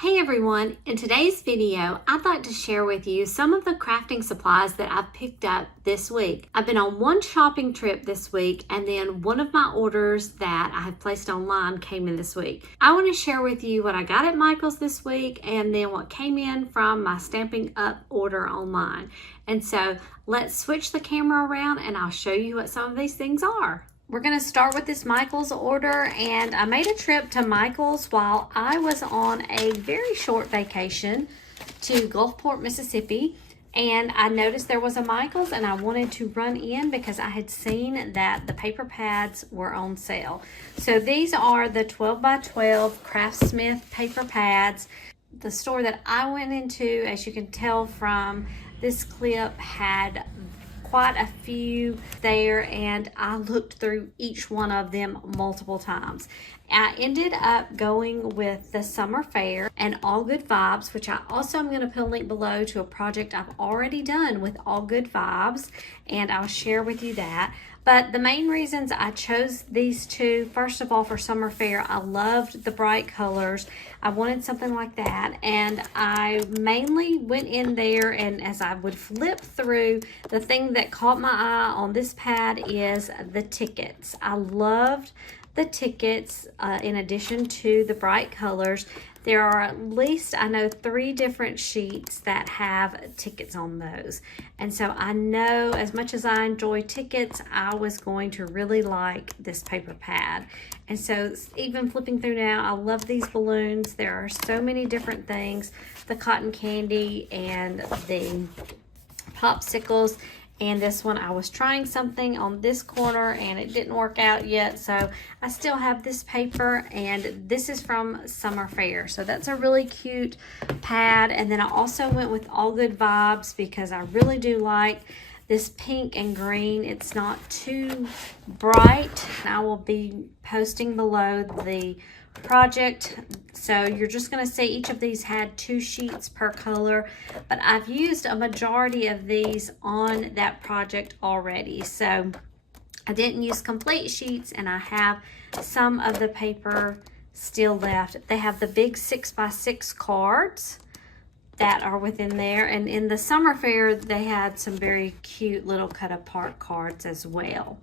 Hey everyone, in today's video, I'd like to share with you some of the crafting supplies that I've picked up this week. I've been on one shopping trip this week, and then one of my orders that I have placed online came in this week. I want to share with you what I got at Michael's this week and then what came in from my Stampin' Up order online. And so let's switch the camera around and I'll show you what some of these things are. We're going to start with this Michael's order, and I made a trip to Michael's while I was on a very short vacation to Gulfport, Mississippi, and I noticed there was a Michael's and I wanted to run in because I had seen that the paper pads were on sale. So these are the 12 by 12 Craftsmith paper pads. The store that I went into, as you can tell from this clip, had quite a few there, and I looked through each one of them multiple times. I ended up going with the Summer Fair and All Good Vibes, which I also am going to put a link below to a project I've already done with All Good Vibes, and I'll share with you that. But the main reasons I chose these two, first of all, for Summer Fair, I loved the bright colors. I wanted something like that, and I mainly went in there, and as I would flip through, the thing that caught my eye on this pad is the tickets. I loved the tickets in addition to the bright colors. There are at least, I know, 3 different sheets that have tickets on those. And so I know, as much as I enjoy tickets, I was going to really like this paper pad. And so even flipping through now, I love these balloons. There are so many different things. The cotton candy and the popsicles. And this one, I was trying something on this corner and it didn't work out yet. So I still have this paper, and this is from Summer Fair. So that's a really cute pad. And then I also went with All Good Vibes because I really do like this pink and green. It's not too bright. I will be posting below the project, so you're just going to see each of these had 2 sheets per color, but I've used a majority of these on that project already, so I didn't use complete sheets, and I have some of the paper still left. They have the big 6x6 cards that are within there, and in the Summer Fair they had some very cute little cut apart cards as well.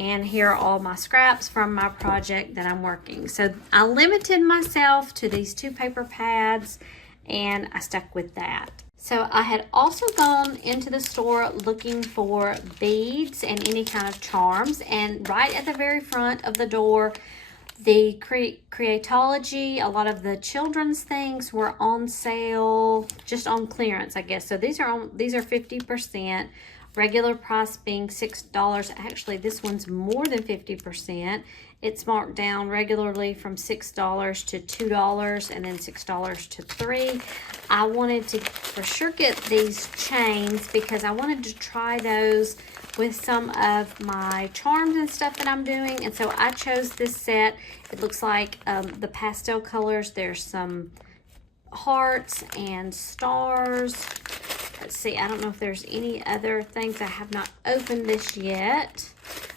And here are all my scraps from my project that I'm working. So I limited myself to these 2 paper pads, and I stuck with that. So I had also gone into the store looking for beads and any kind of charms, and right at the very front of the door, the Creatology, a lot of the children's things were on sale, just on clearance, I guess. So these are 50%. Regular price being $6. Actually, this one's more than 50%. It's marked down regularly from $6 to $2 and then $6 to $3. I wanted to for sure get these chains because I wanted to try those with some of my charms and stuff that I'm doing. And so I chose this set. It looks like the pastel colors. There's some hearts and stars. Let's see, I don't know if there's any other things. I have not opened this yet,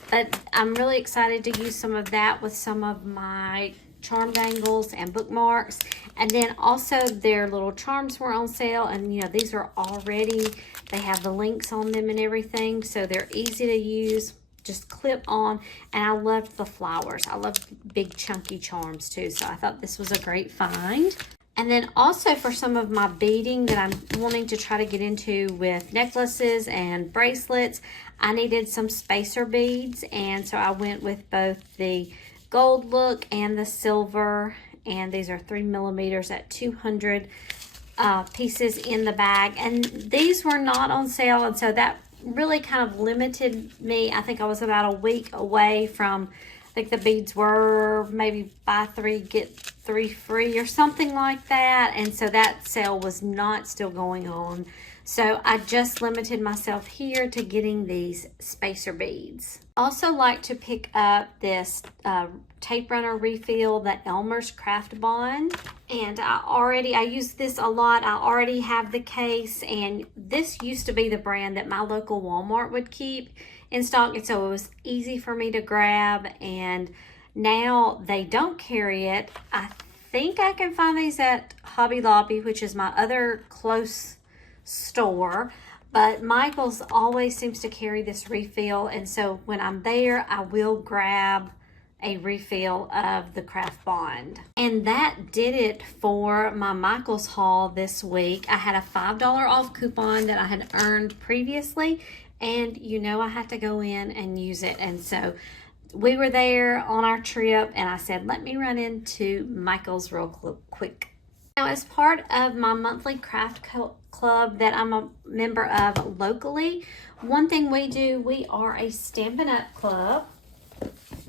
but I'm really excited to use some of that with some of my charm dangles and bookmarks. And then also their little charms were on sale, and you know, these are already, they have the links on them and everything, so they're easy to use, just clip on. And I loved the flowers. I love big chunky charms too, so I thought this was a great find. And then also for some of my beading that I'm wanting to try to get into with necklaces and bracelets, I needed some spacer beads. And so I went with both the gold look and the silver. And these are 3mm at 200 pieces in the bag. And these were not on sale. And so that really kind of limited me. I think I was about a week away from, I think the beads were maybe buy 3, get 3 free or something like that. And so that sale was not still going on. So I just limited myself here to getting these spacer beads. Also like to pick up this tape runner refill, the Elmer's Craft Bond. And I use this a lot. I already have the case, and this used to be the brand that my local Walmart would keep in stock, and so it was easy for me to grab. And now they don't carry it. I think I can find these at Hobby Lobby, which is my other close store. But Michael's always seems to carry this refill, and so when I'm there, I will grab a refill of the Craft Bond. And that did it for my Michael's haul this week. I had a $5 off coupon that I had earned previously, and you know I had to go in and use it. And so we were there on our trip, and I said, let me run into Michael's real quick. Now, as part of my monthly craft club that I'm a member of locally, one thing we do, we are a Stampin' Up club.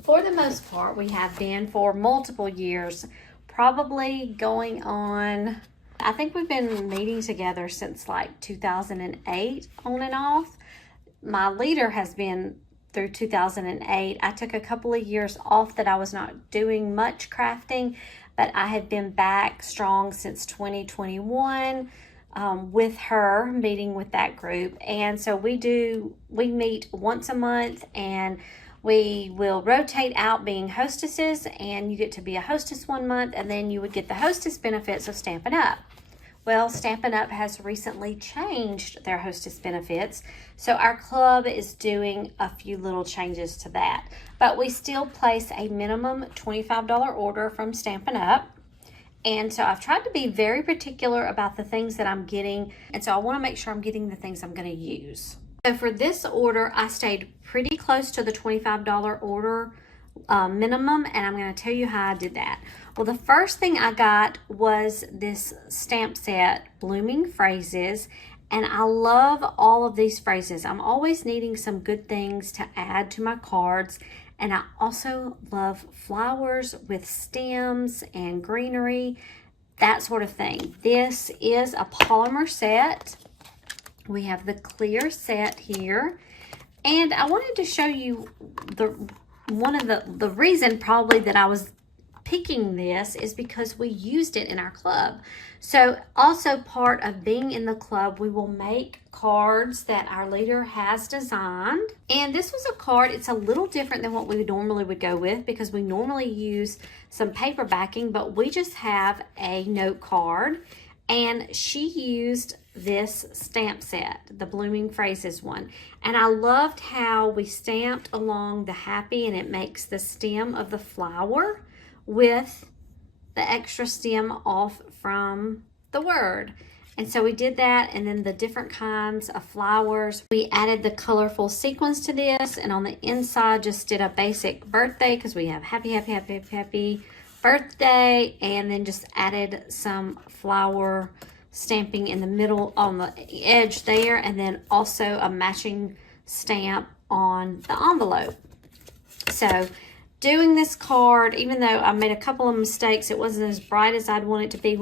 For the most part, we have been for multiple years, probably going on, I think we've been meeting together since like 2008 on and off. My leader has been through 2008. I took a couple of years off that I was not doing much crafting, but I had been back strong since 2021 with her, meeting with that group. And so we meet once a month, and we will rotate out being hostesses, and you get to be a hostess one month, and then you would get the hostess benefits of Stampin' Up. Well, Stampin' Up has recently changed their hostess benefits, so our club is doing a few little changes to that. But we still place a minimum $25 order from Stampin' Up. And so I've tried to be very particular about the things that I'm getting, and so I want to make sure I'm getting the things I'm going to use. So for this order, I stayed pretty close to the $25 order minimum, and I'm going to tell you how I did that. Well, the first thing I got was this stamp set, Blooming Phrases, and I love all of these phrases. I'm always needing some good things to add to my cards, and I also love flowers with stems and greenery, that sort of thing. This is a polymer set. We have the clear set here, and I wanted to show you the reason probably that I was picking this is because we used it in our club. So also part of being in the club, we will make cards that our leader has designed. And this was a card, it's a little different than what we normally would go with, because we normally use some paper backing, but we just have a note card. And she used this stamp set, the Blooming Phrases one. And I loved how we stamped along the happy, and it makes the stem of the flower with the extra stem off from the word. And so we did that, and then the different kinds of flowers. We added the colorful sequins to this, and on the inside just did a basic birthday, because we have happy, happy, happy, happy birthday, and then just added some flower stamping in the middle on the edge there, and then also a matching stamp on the envelope. So doing this card, even though I made a couple of mistakes, it wasn't as bright as I'd want it to be.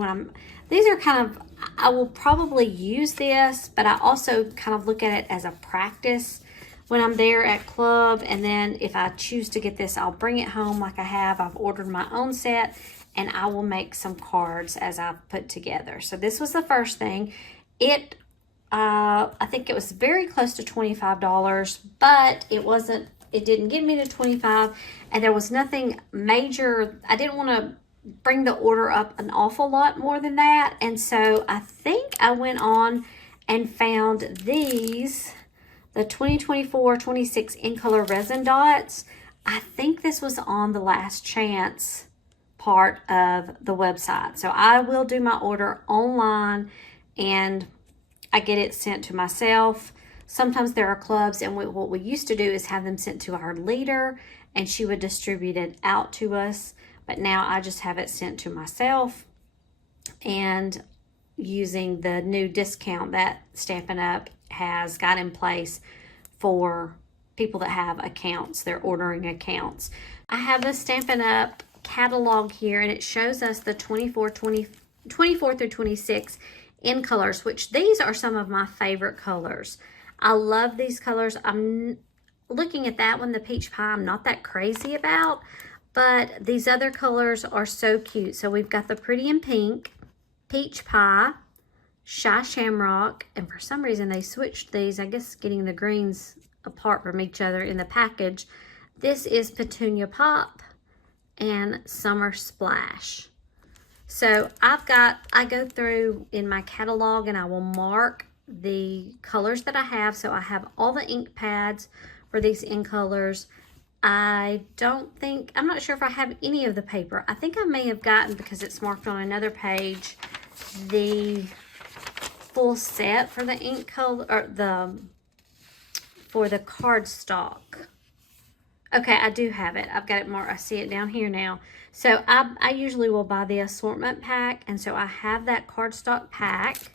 These are kind of, I will probably use this, but I also kind of look at it as a practice when I'm there at club. And then if I choose to get this, I'll bring it home like I have. I've ordered my own set, and I will make some cards as I've put together. So this was the first thing. I think it was very close to $25, but it didn't get me to 25, and there was nothing major. I didn't want to bring the order up an awful lot more than that. And so I think I went on and found these, the 2024-26 in color resin dots. I think this was on the last chance part of the website. So I will do my order online, and I get it sent to myself. Sometimes there are clubs, and what we used to do is have them sent to our leader, and she would distribute it out to us. But now I just have it sent to myself, and using the new discount that Stampin' Up has got in place for people that have accounts, they're ordering accounts. I have the Stampin' Up catalog here, and it shows us the 24 through 26 in colors, which these are some of my favorite colors. I love these colors. I'm looking at that one, the peach pie, I'm not that crazy about, but these other colors are so cute. So we've got the Pretty in Pink, Peach Pie, Shy Shamrock, and for some reason they switched these, I guess getting the greens apart from each other in the package. This is Petunia Pop and Summer Splash. So I go through in my catalog and I will mark the colors that I have. So I have all the ink pads for these in colors. I'm not sure if I have any of the paper. I think I may have gotten, because it's marked on another page, the full set for the ink color, or for the cardstock. Okay, I do have it. I've got it marked. I see it down here now. So I usually will buy the assortment pack, and so I have that cardstock pack.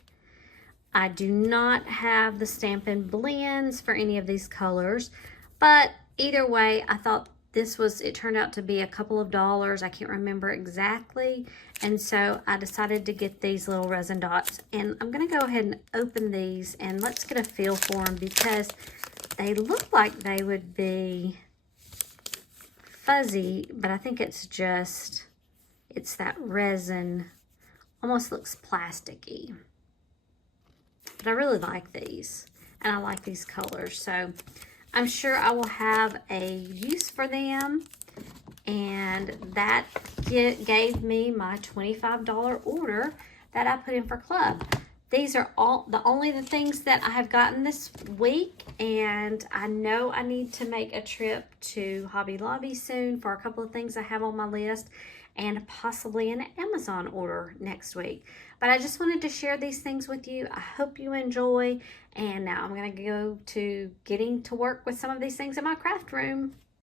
I do not have the Stampin' Blends for any of these colors, but either way, I thought it turned out to be a couple of dollars. I can't remember exactly. And so I decided to get these little resin dots. And I'm going to go ahead and open these and let's get a feel for them, because they look like they would be fuzzy, but I think it's that resin. Almost looks plasticky. But I really like these, and I like these colors. So I'm sure I will have a use for them. And that gave me my $25 order that I put in for club. These are only the things that I have gotten this week, and I know I need to make a trip to Hobby Lobby soon for a couple of things I have on my list, and possibly an Amazon order next week. But I just wanted to share these things with you. I hope you enjoy, and now I'm going to go to getting to work with some of these things in my craft room.